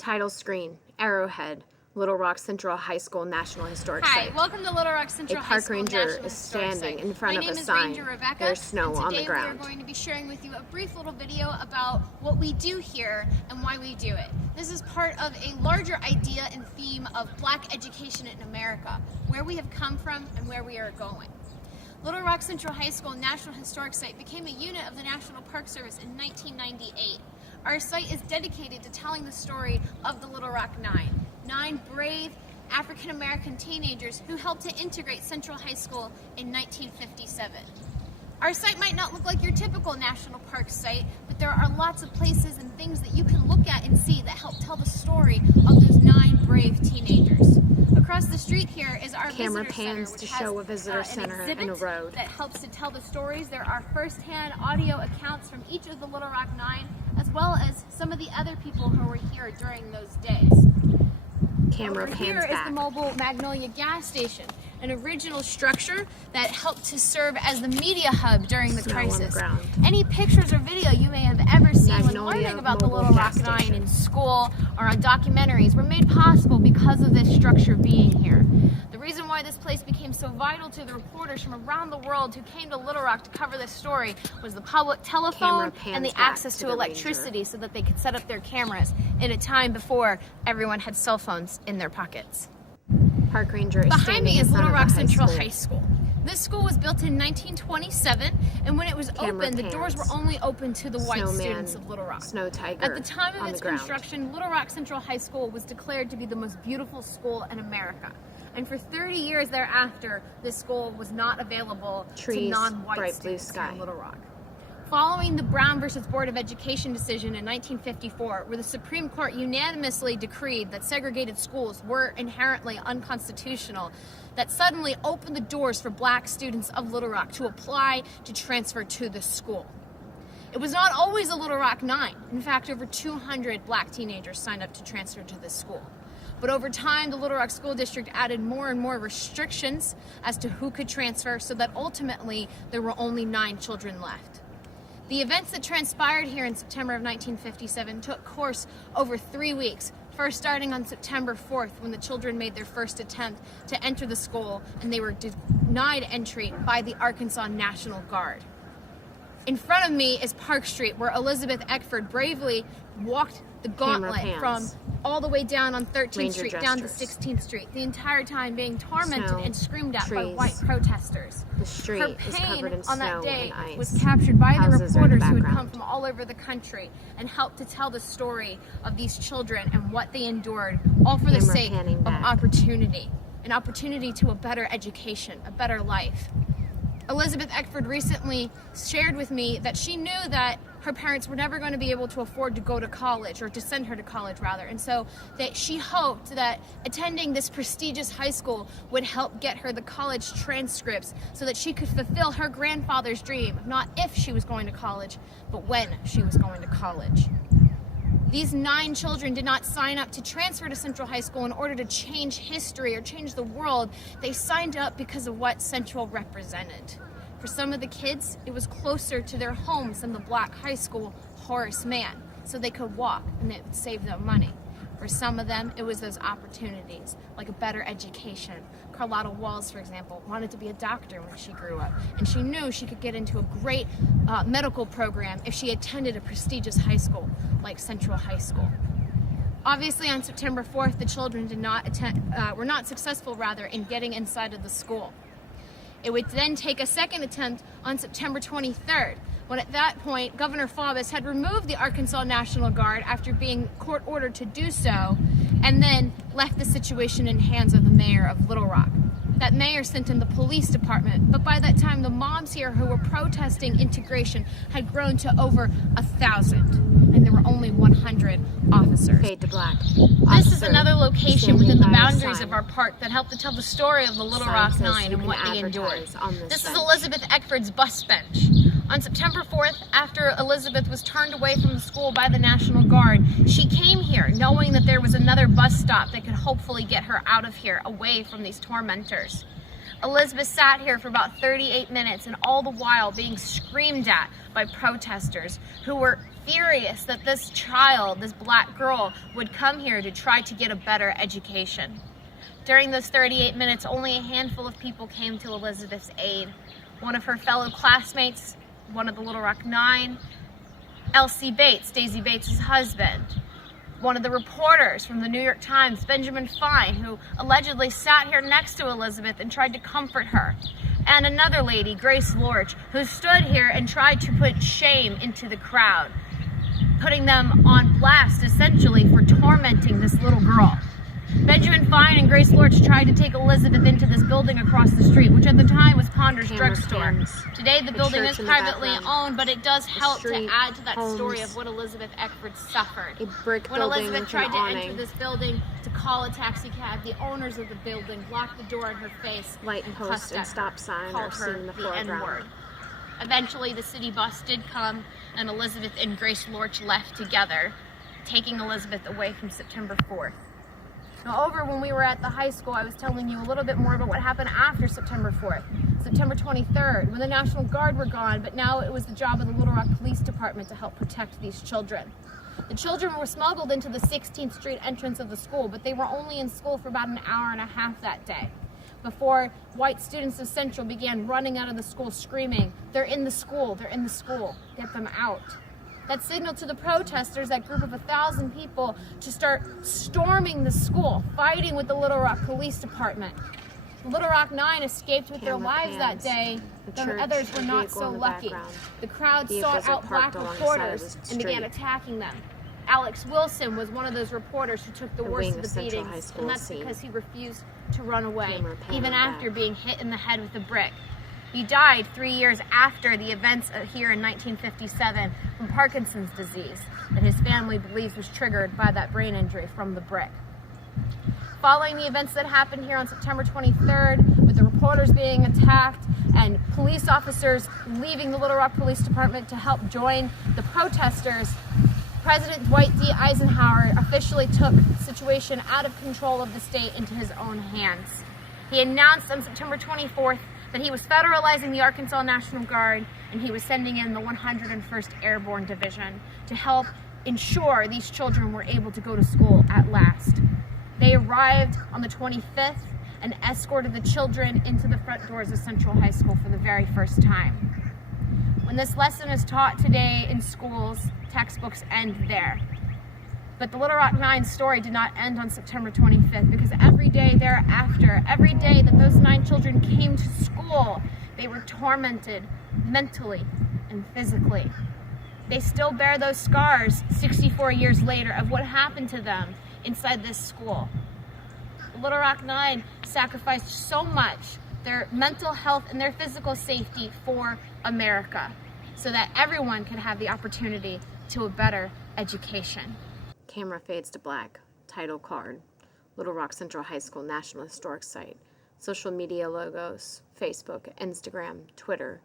Title screen, Arrowhead, Little Rock Central High School National Historic Site. Hi, welcome to Little Rock Central High School National Historic Site. A park ranger is standing in front of a sign. My name is Ranger Rebecca. There's snow on the ground. Today we are going to be sharing with you a brief little video about what we do here and why we do it. This is part of a larger idea and theme of Black education in America, where we have come from and where we are going. Little Rock Central High School National Historic Site became a unit of the National Park Service in 1998. Our site is dedicated to telling the story of the Little Rock Nine. 9 brave African-American teenagers who helped to integrate Central High School in 1957. Our site might not look like your typical national park site, but there are lots of places and things that you can look at and see that help tell the story of those 9 brave teenagers. Across the street here is our Camera visitor pans center, to which show has a visitor center and a road that helps to tell the stories. There are first-hand audio accounts from each of the Little Rock Nine, as well as some of the other people who were here during those days. Camera Over pans here back. is the mobile Magnolia gas station, an original structure that helped to serve as the media hub during the Snow on the crisis. ground. Any pictures or video you may have ever seen when Magnolia learning about the mobile Little Rock gas Nine station. in school or on documentaries were made possible because of this structure being here. The reason why this place became so vital to the reporters from around the world who came to Little Rock to cover this story was the public telephone and the access to electricity so that they could set up their cameras in a time before everyone had cell phones in their pockets. Park ranger is Behind standing me is in front Little of Rock the high Central school. High School. This school was built in 1927, and when it was Camera open, the doors were pans. only open to the white Snowman, students of Little Rock. Snow tiger At the time of on its the ground. construction, Little Rock Central High School was declared to be the most beautiful school in America. And for 30 years thereafter, this school was not available Trees, to non-white bright blue students here sky. in Little Rock. Following the Brown versus Board of Education decision in 1954, where the Supreme Court unanimously decreed that segregated schools were inherently unconstitutional, that suddenly opened the doors for Black students of Little Rock to apply to transfer to the school. It was not always a Little Rock Nine. In fact, over 200 Black teenagers signed up to transfer to this school. But over time, the Little Rock School District added more and more restrictions as to who could transfer, so that ultimately there were only 9 children left. The events that transpired here in September of 1957 took course over 3 weeks, first starting on September 4th when the children made their first attempt to enter the school and they were denied entry by the Arkansas National Guard. In front of me is Park Street, where Elizabeth Eckford bravely walked the gauntlet from all the way down on 13th Ranger Street gestures. down to 16th Street, the entire time being tormented Snow, and screamed at by trees. white protesters. The street Her is pain covered in on snow that day and ice. was captured by the Houses are in the reporters who had come background. from all over the country and helped to tell the story of these children and what they endured, all for the Camera sake panning of back. opportunity, an opportunity to a better education, a better life. Elizabeth Eckford recently shared with me that she knew that her parents were never going to be able to afford to go to college, or to send her to college rather, and so that she hoped that attending this prestigious high school would help get her the college transcripts so that she could fulfill her grandfather's dream, not if she was going to college, but when she was going to college. These 9 children did not sign up to transfer to Central High School in order to change history or change the world. They signed up because of what Central represented. For some of the kids, it was closer to their homes than the Black high school Horace Mann, so they could walk and it would save them money. For some of them, it was those opportunities, like a better education. Carlotta Walls, for example, wanted to be a doctor when she grew up, and she knew she could get into a great medical program if she attended a prestigious high school like Central High School. Obviously, on September 4th, the children were not successful in getting inside of the school. It would then take a second attempt on September 23rd, when at that point, Governor Faubus had removed the Arkansas National Guard after being court ordered to do so, and then left the situation in hands of the mayor of Little Rock. That mayor sent in the police department, but by that time the mobs here who were protesting integration had grown to over 1,000, and there were only 100 officers. Fade to black. This is another location within the boundaries sign. of our park that helped to tell the story of the Little Sign Rock says Nine you and can what they endured. advertise on this This is bench. Elizabeth Eckford's bus bench. On September 4th, after Elizabeth was turned away from the school by the National Guard, she came here knowing that there was another bus stop that could hopefully get her out of here, away from these tormentors. Elizabeth sat here for about 38 minutes, and all the while being screamed at by protesters who were furious that this child, this black girl, would come here to try to get a better education. During those 38 minutes, only a handful of people came to Elizabeth's aid. One of her fellow classmates, one of the Little Rock Nine, Elsie Bates, Daisy Bates' husband, one of the reporters from the New York Times, Benjamin Fine, who allegedly sat here next to Elizabeth and tried to comfort her, and another lady, Grace Lorch, who stood here and tried to put shame into the crowd, putting them on blast essentially for tormenting this little girl. Benjamin Fine and Grace Lorch tried to take Elizabeth into this building across the street, which at the time was Ponder's Drugstore. Today the building is privately owned, but it does help to add to that story of what Elizabeth Eckford suffered. A brick When building Elizabeth with tried an to awning. enter this building to call a taxi cab, the owners of the building blocked the door in her face, Light post cussed and at her, stop sign are called seen her in the the foreground. N-word. Eventually the city bus did come, and Elizabeth and Grace Lorch left together, taking Elizabeth away from September 4th. Now, over when we were at the high school, I was telling you a little bit more about what happened after September 4th, September 23rd, when the National Guard were gone, but now it was the job of the Little Rock Police Department to help protect these children. The children were smuggled into the 16th Street entrance of the school, but they were only in school for about an hour and a half that day, before white students of Central began running out of the school screaming, "They're in the school, they're in the school, get them out." That signaled to the protesters, that group of 1,000 people, to start storming the school, fighting with the Little Rock Police Department. The Little Rock Nine escaped with their Camera lives that pans. day, The but church, others were a not vehicle so in the lucky. background. The crowd Vehicles sought are out black parked alongside reporters of the and began street. attacking them. Alex Wilson was one of those reporters who took the The worst wing of of the Central High beatings, School and that's scene. because he refused to run away, Camera pan even on after back. being hit in the head with a brick. He died 3 years after the events here in 1957 from Parkinson's disease that his family believes was triggered by that brain injury from the brick. Following the events that happened here on September 23rd, with the reporters being attacked and police officers leaving the Little Rock Police Department to help join the protesters, President Dwight D. Eisenhower officially took the situation out of control of the state into his own hands. He announced on September 24th that he was federalizing the Arkansas National Guard, and he was sending in the 101st Airborne Division to help ensure these children were able to go to school at last. They arrived on the 25th and escorted the children into the front doors of Central High School for the very first time. When this lesson is taught today in schools, textbooks end there. But the Little Rock Nine story did not end on September 25th, because every day thereafter, every day that those 9 children came to school, they were tormented mentally and physically. They still bear those scars 64 years later of what happened to them inside this school. The Little Rock Nine sacrificed so much, their mental health and their physical safety, for America, so that everyone could have the opportunity to a better education. Camera fades to black. Title card. Little Rock Central High School National Historic Site. Social media logos. Facebook, Instagram, Twitter,